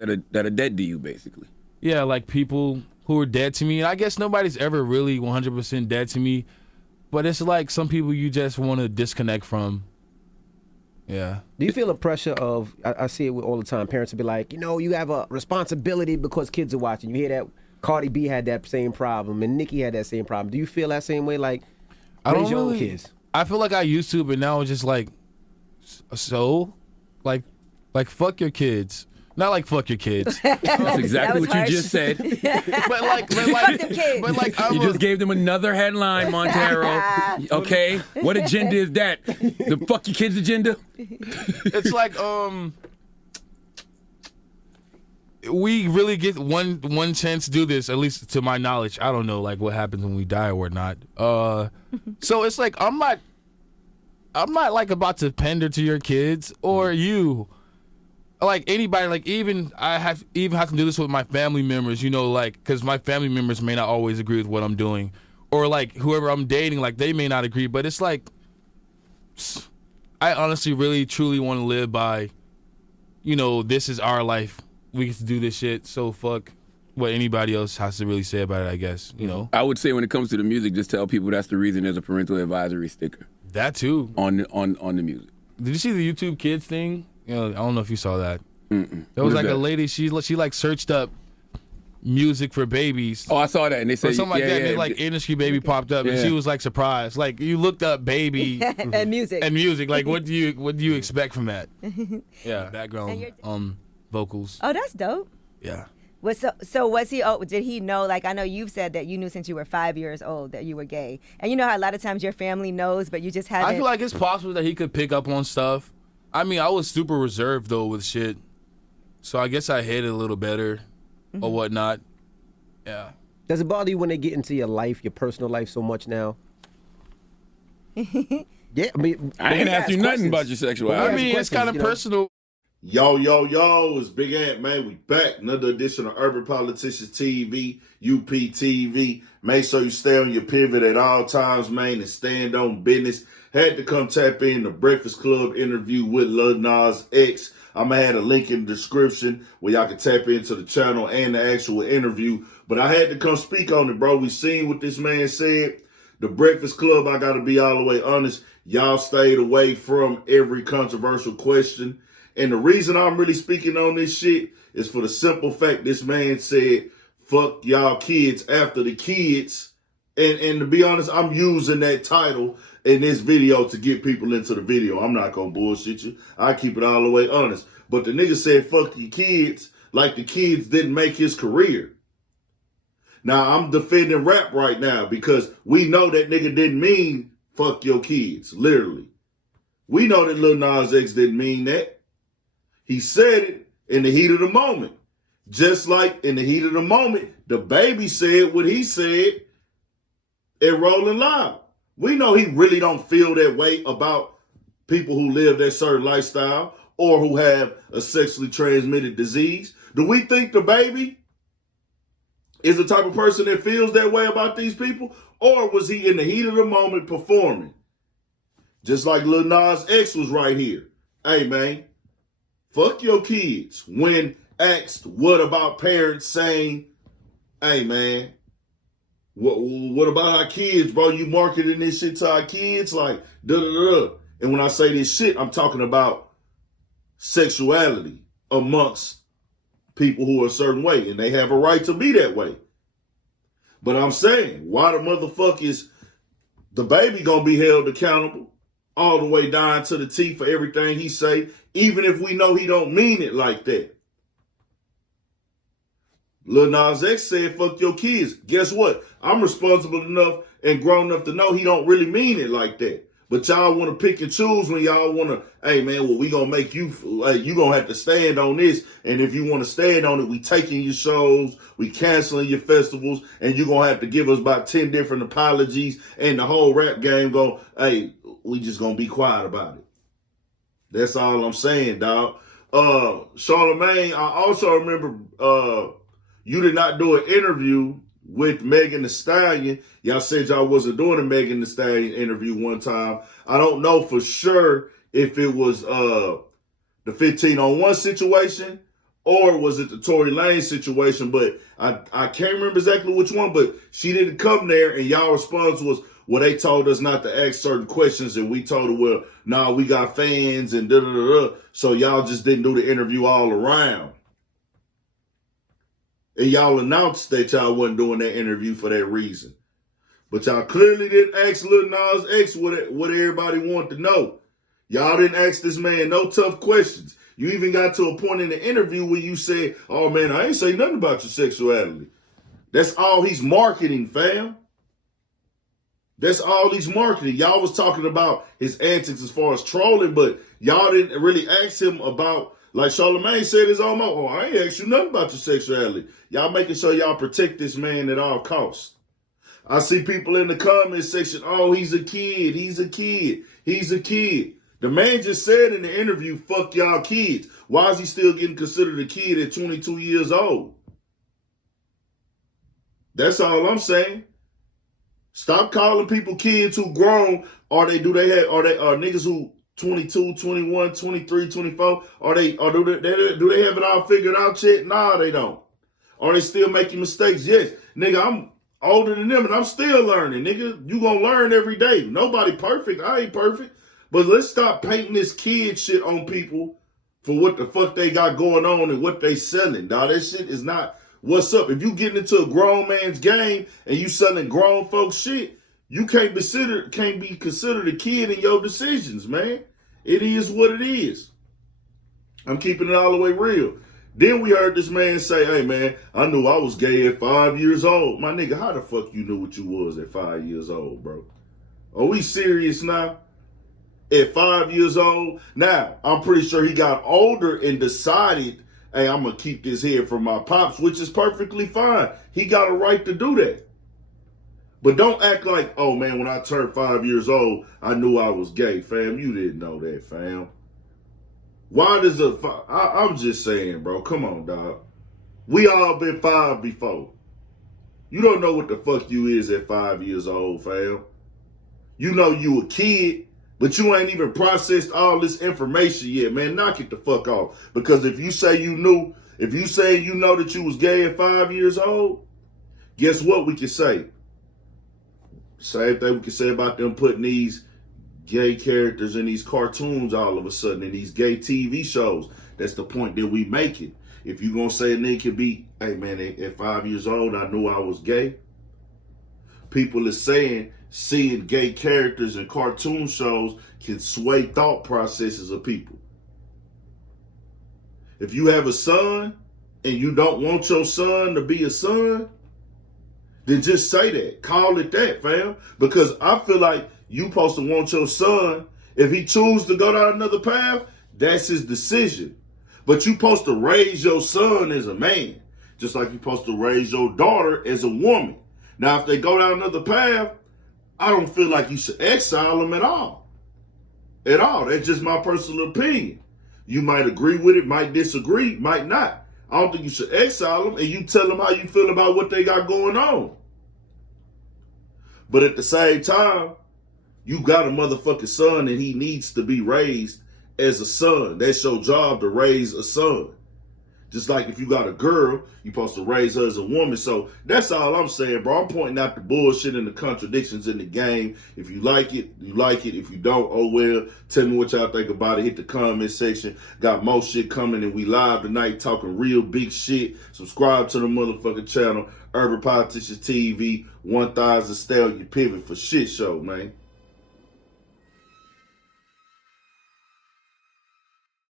that are dead to you, basically. Yeah, like people who are dead to me. And I guess nobody's ever really 100% dead to me, but it's like some people you just want to disconnect from. Yeah. Do you feel the pressure of, I see it all the time, parents will be like, you have a responsibility because kids are watching. You hear that Cardi B had that same problem and Nicki had that same problem. Do you feel that same way, like, raise your own kids? I feel like I used to, but now it's just like, so? Like fuck your kids. Not like fuck your kids. That's exactly what harsh. you just said. Fuck them kids. but like You just gave them another headline, Montero. Okay, what agenda is that? The fuck your kids agenda? It's like we really get one chance to do this, at least to my knowledge. I don't know like what happens when we die or not. So it's like I'm not like about to pander to your kids or you. Like anybody, like even I have to do this with my family members, like because my family members may not always agree with what I'm doing, or like whoever I'm dating, like they may not agree. But it's like I honestly, really, truly want to live by, this is our life. We get to do this shit. So fuck what anybody else has to really say about it. I guess I would say when it comes to the music, just tell people that's the reason there's a parental advisory sticker. That too on the music. Did you see the YouTube Kids thing? I don't know if you saw that. Mm-mm. There was like a lady. She like searched up music for babies. Oh, I saw that, and they said something like that. And like Industry Baby popped up, and she was like surprised. Like you looked up baby and music. Like what do you expect from that? Yeah, background vocals. Oh, that's dope. Yeah. So was he? Oh, did he know? Like I know you've said that you knew since you were 5 years old that you were gay, and you know how a lot of times your family knows, but you just haven't. I feel like it's possible that he could pick up on stuff. I mean, I was super reserved though with shit, so I guess I hid it a little better or whatnot. Yeah. Does it bother you when they get into your life, your personal life, so much now? Yeah, I mean, I ain't asked you nothing about your sexuality. I mean, it's kind of personal. Yo, it's Big Ant, man. We back. Another edition of Urban Politicians TV, UPTV. Make sure you stay on your pivot at all times, man, and stand on business. Had to come tap in the Breakfast Club interview with Lil Nas X. I'm going to have a link in the description where y'all can tap into the channel and the actual interview. But I had to come speak on it, bro. We seen what this man said. The Breakfast Club, I got to be all the way honest, y'all stayed away from every controversial question. And the reason I'm really speaking on this shit is for the simple fact this man said, fuck y'all kids after the kids. And to be honest, I'm using that title in this video to get people into the video. I'm not gonna bullshit you. I keep it all the way honest. But the nigga said, fuck the kids, like the kids didn't make his career. Now, I'm defending rap right now because we know that nigga didn't mean fuck your kids, literally. We know that Lil Nas X didn't mean that. He said it in the heat of the moment. Just like in the heat of the moment, the baby said what he said at Rolling Loud. We know he really don't feel that way about people who live that certain lifestyle or who have a sexually transmitted disease. Do we think the baby is the type of person that feels that way about these people? Or was he in the heat of the moment performing? Just like Lil Nas X was right here. Hey, man, fuck your kids. When asked what about parents saying, hey, man, what about our kids, bro? You marketing this shit to our kids? Like, da-da-da. And when I say this shit, I'm talking about sexuality amongst people who are a certain way. And they have a right to be that way. But I'm saying, why the motherfuck is the baby gonna be held accountable all the way down to the T for everything he say, even if we know he don't mean it like that? Lil Nas X said, fuck your kids. Guess what? I'm responsible enough and grown enough to know he don't really mean it like that. But y'all want to pick and choose when y'all want to, hey, man, well, we going to make you, like, you going to have to stand on this. And if you want to stand on it, we taking your shows, we canceling your festivals, and you're going to have to give us about 10 different apologies. And the whole rap game go, hey, we just going to be quiet about it. That's all I'm saying, dog. Charlamagne, I also remember you did not do an interview with Megan Thee Stallion. Y'all said y'all wasn't doing a Megan Thee Stallion interview one time. I don't know for sure if it was the 15-on-1 situation Or was it the Tory Lane situation? But I can't remember exactly which one, but she didn't come there and y'all response was, well, they told us not to ask certain questions and we told her, well, nah, we got fans and da-da-da-da. So y'all just didn't do the interview all around. And y'all announced that y'all wasn't doing that interview for that reason. But y'all clearly didn't ask Lil Nas X what everybody wanted to know. Y'all didn't ask this man no tough questions. You even got to a point in the interview where you said, oh man, I ain't say nothing about your sexuality. That's all he's marketing, fam. That's all he's marketing. Y'all was talking about his antics as far as trolling, but y'all didn't really ask him about, like Charlamagne said his own mouth, oh, I ain't asked you nothing about your sexuality. Y'all making sure y'all protect this man at all costs. I see people in the comment section, oh, he's a kid, he's a kid, he's a kid. The man just said in the interview, fuck y'all kids. Why is he still getting considered a kid at 22 years old? That's all I'm saying. Stop calling people kids who grown, or are niggas who 22, 21, 23, 24, do they have it all figured out yet? Nah, they don't. Are they still making mistakes? Yes. Nigga, I'm older than them and I'm still learning. Nigga, you gonna learn every day. Nobody perfect. I ain't perfect. But let's stop painting this kid shit on people for what the fuck they got going on and what they selling. Dawg, that shit is not what's up. If you getting into a grown man's game and you selling grown folks shit, you can't be considered a kid in your decisions, man. It is what it is. I'm keeping it all the way real. Then we heard this man say, hey man, I knew I was gay at 5 years old. My nigga, how the fuck you knew what you was at 5 years old, bro? Are we serious now? At 5 years old? Now, I'm pretty sure he got older and decided, hey, I'm going to keep this here from my pops, which is perfectly fine. He got a right to do that. But don't act like, oh man, when I turned 5 years old, I knew I was gay. Fam, you didn't know that, fam. Why does I'm just saying, bro, come on, dog. We all been 5 before. You don't know what the fuck you is at 5 years old, fam. You know you a kid, but you ain't even processed all this information yet, man. Knock it the fuck off. Because if you say you know that you was gay at 5 years old, guess what we can say? Same thing we can say about them putting these gay characters in these cartoons all of a sudden, in these gay TV shows. That's the point that we making. If you gonna say a nigga can be, hey man, at 5 years old, I knew I was gay. People are saying seeing gay characters in cartoon shows can sway thought processes of people. If you have a son and you don't want your son to be a son, then just say that. Call it that, fam. Because I feel like you supposed to want your son, if he chooses to go down another path, that's his decision. But you supposed to raise your son as a man, just like you supposed to raise your daughter as a woman. Now, if they go down another path, I don't feel like you should exile them at all. At all. That's just my personal opinion. You might agree with it, might disagree, might not. I don't think you should exile them and you tell them how you feel about what they got going on. But at the same time, you got a motherfucking son and he needs to be raised as a son. That's your job, to raise a son. Just like if you got a girl, you're supposed to raise her as a woman. So that's all I'm saying, bro. I'm pointing out the bullshit and the contradictions in the game. If you like it, you like it. If you don't, oh well. Tell me what y'all think about it. Hit the comment section. Got more shit coming, and we live tonight talking real big shit. Subscribe to the motherfucking channel, Urban Politicians TV. 1000 Stallion Pivot for shit show, man.